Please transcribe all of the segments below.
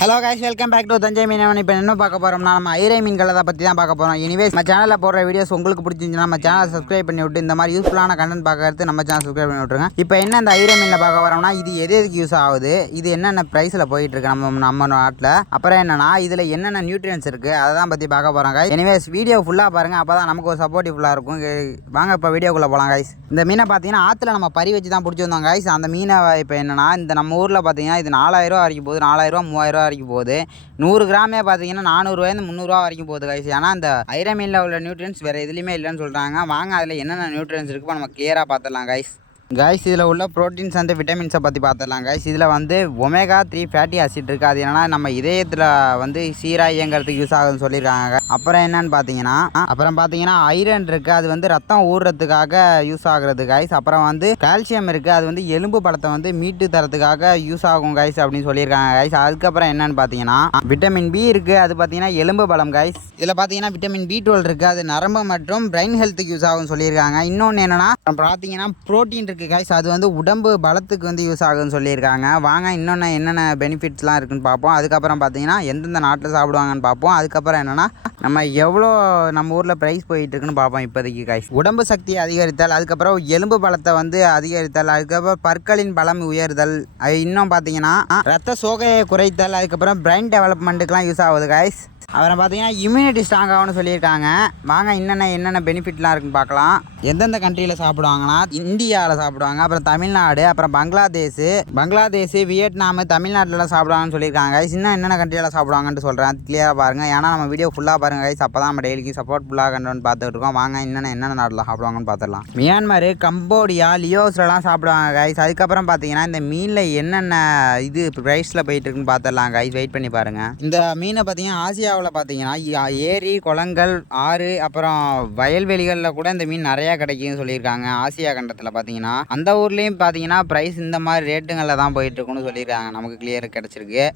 Hello guys, welcome back to Thanjai Meenavan. இப்போ என்ன பார்க்க போகிறோம்னா நம்ம ஐரை மீன்களை பற்றி தான் பார்க்க போகிறோம். எனிவேஸ் நம்ம சேனலில் போடுற வீடியோஸ் உங்களுக்கு பிடிச்சிருந்துச்சுன்னா நம்ம சேனலை சப்ஸ்கிரைப் பண்ணி விட்டு இந்த மாதிரி யூஸ்ஃபுல்லான கண்டென்ட் பார்க்கறது நம்ம சேனல் சப்ஸ்கிரைப் பண்ணி விட்ருங்க. இப்போ என்ன இந்த ஐரை மீனில் பார்க்க போகிறோம்னா இது எதுக்கு யூஸ் ஆகுது, இது என்னென்ன ப்ரைஸில் போயிட்டுருக்கு நம்ம நாட்டில், அப்புறம் என்னன்னா இதில் என்னென்ன நியூட்ரியன்ஸ் இருக்குது அதை தான் பற்றி பார்க்க போகிறோம் கைஸ். எனிவேஸ் வீடியோ ஃபுல்லாக பாருங்கள், அப்போ தான் நமக்கு ஒரு சப்போர்ட்டிவ்ஃபுல்லாக இருக்கும். வாங்க இப்போ வீடியோக்குள்ளே போகலாம் கைஸ். இந்த மீனை பார்த்தீங்கன்னா ஆற்றுல நம்ம பறி வச்சு தான் பிடிச்சி வந்தோம் கைஸ். அந்த மீனை இப்போ என்னன்னா இந்த நம்ம ஊரில் பார்த்தீங்கன்னா இது 4000 வரைக்கும் போகுது, 4000 3000 வரைக்கும் போகுது. 100 கிராமே பார்த்தீங்கன்னா 400 300 வரைக்கும் போகுது கைஸ். ஏன்னா அந்த ஐரை மீனில் உள்ள நியூட்ரியன்ஸ் வேறு எதுலேயுமே இல்லைன்னு சொல்கிறாங்க. வாங்க அதில் என்னென்ன நியூட்ரியன்ஸ் இருக்குப்போ நம்ம கிளியராக பார்த்துடலாம் கைஸ். இதில் உள்ள ப்ரோட்டீன்ஸ் அந்த விட்டமின்ஸை பற்றி பார்த்துடலாம் கைஸ். இதில் வந்து ஒமேகா 3 ஃபேட்டி ஆசிட் இருக்குது. அது என்னன்னா நம்ம இதயத்தில் வந்து சீராக இயங்கிறதுக்கு யூஸ் ஆகுதுன்னு சொல்லியிருக்காங்க. அப்புறம் என்னன்னு பார்த்தீங்கன்னா ஐரன் இருக்குது, அது வந்து ரத்தம் ஊறுறதுக்காக யூஸ் ஆகுறது கைஸ். அப்புறம் வந்து கால்சியம் இருக்குது, அது வந்து எலும்பு பலத்தை வந்து மீட்டு தரத்துக்காக யூஸ் ஆகும் கைஸ் அப்படின்னு சொல்லியிருக்காங்க கைஸ். அதுக்கப்புறம் என்னன்னு பார்த்தீங்கன்னா விட்டமின் பி இருக்குது, அது பார்த்தீங்கன்னா எலும்பு பலம் கைஸ். இதில் பார்த்தீங்கன்னா விட்டமின் B12 இருக்குது, அது நரம்பு மற்றும் பிரெயின் ஹெல்த்துக்கு யூஸ் ஆகும்னு சொல்லியிருக்காங்க. இன்னொன்று என்னன்னா பார்த்தீங்கன்னா ப்ரோட்டீன் இருக்குது கைஸ், அது வந்து உடம்பு பலத்துக்கு வந்து யூஸ் ஆகுதுன்னு சொல்லியிருக்காங்க. வாங்க இன்னொன்று என்னென்ன பெனிஃபிட்ஸ்லாம் இருக்குன்னு பார்ப்போம். அதுக்கப்புறம் பார்த்தீங்கன்னா எந்தெந்த நாட்டில் சாப்பிடுவாங்கன்னு பார்ப்போம். அதுக்கப்புறம் என்னென்னா நம்ம எவ்வளோ நம்ம ஊரில் ப்ரைஸ் போயிட்டுருக்குன்னு பார்ப்போம். இப்போதைக்கு கைஸ் உடம்பு சக்தியை அதிகரித்தல், அதுக்கப்புறம் எலும்பு பலத்தை வந்து அதிகரித்தல், அதுக்கப்புறம் பற்களின் பலம் உயர்தல், இன்னும் பார்த்தீங்கன்னா ரத்த சோகையை குறைத்தல், அதுக்கப்புறம் பிரெயின் டெவலப்மெண்ட்டுக்கெலாம் யூஸ் ஆகுது கைஸ். அப்புறம் பார்த்தீங்கன்னா இம்யூனிட்டி ஸ்ட்ராங் ஆகும்னு சொல்லியிருக்காங்க. வாங்க என்னென்ன பெனிஃபிட்லாம் இருக்குன்னு பார்க்கலாம். எந்தெந்த கண்ட்ரியில் சாப்பிடுவாங்கன்னா இந்தியாவில் சாப்பிடுவாங்க, அப்புறம் தமிழ்நாடு, அப்புறம் பங்களாதேஷ், வியட்நாம், தமிழ்நாட்டிலலாம் சாப்பிடுவாங்கன்னு சொல்லியிருக்காங்க கைஸ். இன்னும் என்னென்ன கண்ட்ரியில் சாப்பிடுவாங்கன்னு சொல்கிறேன், கிளியராக பாருங்கள். ஏன்னா நம்ம வீடியோ ஃபுல்லாக பாருங்கள் கைஸ், அப்போ தான் நம்ம டெய்லிக்கு சப்போர்ட் ஃபுல்லாக கண்டென்ட் பார்த்துட்டு இருக்கோம். வாங்க என்னென்ன நாட்டில் சாப்பிடுவாங்கன்னு பார்த்துடலாம். மியான்மர், கம்போடியா, லியோஸ்லாம் சாப்பிடுவாங்க கைஸ். அதுக்கப்புறம் பார்த்தீங்கன்னா இந்த மீனில் என்னென்ன இது ப்ரைஸில் போயிட்டு இருக்குன்னு பார்த்துடலாம் கைஸ், வெயிட் பண்ணி பாருங்கள். இந்த மீனை பார்த்தீங்கன்னா ஆசியாவில் பார்த்தீங்கன்னா ஏரி, குளங்கள், ஆறு, அப்புறம் வயல்வெளிகளில் கூட இந்த மீன் நிறையா கிடைக்குன்னு சொல்லியிருக்காங்க. ஆசியா கண்டத்தில் பார்த்தீங்கன்னா அந்த ஊர்லேயும் பார்த்தீங்கன்னா ப்ரைஸ் இந்த மாதிரி ரேட்டுங்களில் தான் போயிட்டு இருக்குன்னு சொல்லியிருக்காங்க. நமக்கு கிளியர் கிடச்சிருக்கு.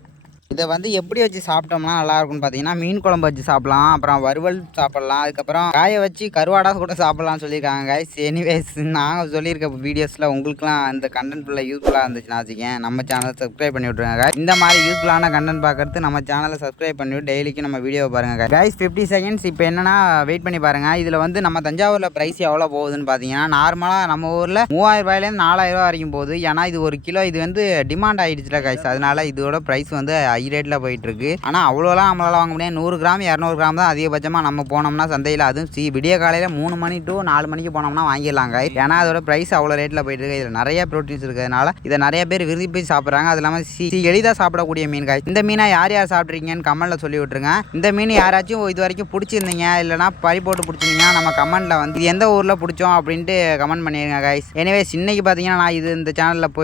இதை வந்து எப்படி வச்சு சாப்பிட்டோம்னா நல்லாயிருக்கும்னு பார்த்தீங்கன்னா மீன் குழம்பு வச்சு சாப்பிட்லாம், அப்புறம் வறுவல் சாப்பிட்லாம், அதுக்கப்புறம் காய வச்சு கருவாடா கூட சாப்பிட்லாம்னு சொல்லியிருக்காங்க கைஸ். எனிவேஸ் நாங்கள் சொல்லியிருக்க வீடியோஸில் உங்களுக்குலாம் இந்த கண்டென்ட் ஃபுல்லாக யூஸ்ஃபுல்லாக இருந்துச்சுன்னா வச்சுக்கேன் நம்ம சேனலை சப்ஸ்கிரைப் பண்ணி விட்ருங்க. இந்த மாதிரி யூஸ்ஃபுல்லான கண்டென்ட் பார்க்கறது நம்ம சேனலை சப்ஸ்கிரைப் பண்ணிவிட்டு டெய்லிக்கு நம்ம வீடியோ பாருங்கள் கைஸ். 50 செகண்ட்ஸ். இப்போ என்னன்னா வெயிட் பண்ணி பாருங்கள். இதில் வந்து நம்ம தஞ்சாவூரில் ப்ரைஸ் எவ்வளோ போகுதுன்னு பார்த்தீங்கன்னா நார்மலாக நம்ம ஊரில் 3000 4000 வரைக்கும் போகுது. ஏன்னா இது ஒரு கிலோ இது வந்து டிமாண்ட் ஆகிடுச்சுல கைஸ், அதனால இதோட ப்ரைஸ் வந்து ரேட்டில் போயிட்டுருக்கு. ஆனால் அவ்வளோலாம் நம்மளால் வாங்க முடியாது. 100 கிராம் 200 கிராம் தான் அதிகபட்சமாக நம்ம போனோம்னா சந்தையில், அதுவும் விடிய காலையில் 3 மணி to 4 மணிக்கு போனோம்னா வாங்கிடலாங்க. ஏன்னா அதோட ப்ரைஸ் அவ்வளோ ரேட்டில் போயிட்டுருக்கு. இதில் நிறைய ப்ரோட்டீன்ஸ் இருக்கிறதுனால இதை நிறைய பேர் விரும்பி சாப்பிட்றாங்க. அது இல்லாமல் எளிதாக சாப்பிடக்கூடிய மீன் காய். இந்த மீனை யார் சாப்பிட்றீங்கன்னு கமெண்ட்டில் சொல்லி விட்ருங்க. இந்த மீன் யாராச்சும் இது வரைக்கும் பிடிச்சிருந்தீங்க இல்லைனா பறி போட்டு பிடிச்சிருந்தீங்கன்னா நம்ம கமெண்ட்டில் வந்து எந்த ஊரில் பிடிச்சோம் அப்படின்ட்டு கமெண்ட் பண்ணிடுங்க கைஸ். எனிவேஸ் இன்னைக்கு பார்த்தீங்கன்னா நான் இந்த சேனலில்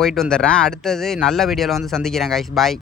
போயிட்டு வந்துடுறேன். அடுத்தது நல்ல வீடியோவில் வந்து சந்திக்கிறேன் கைஸ். பாய்.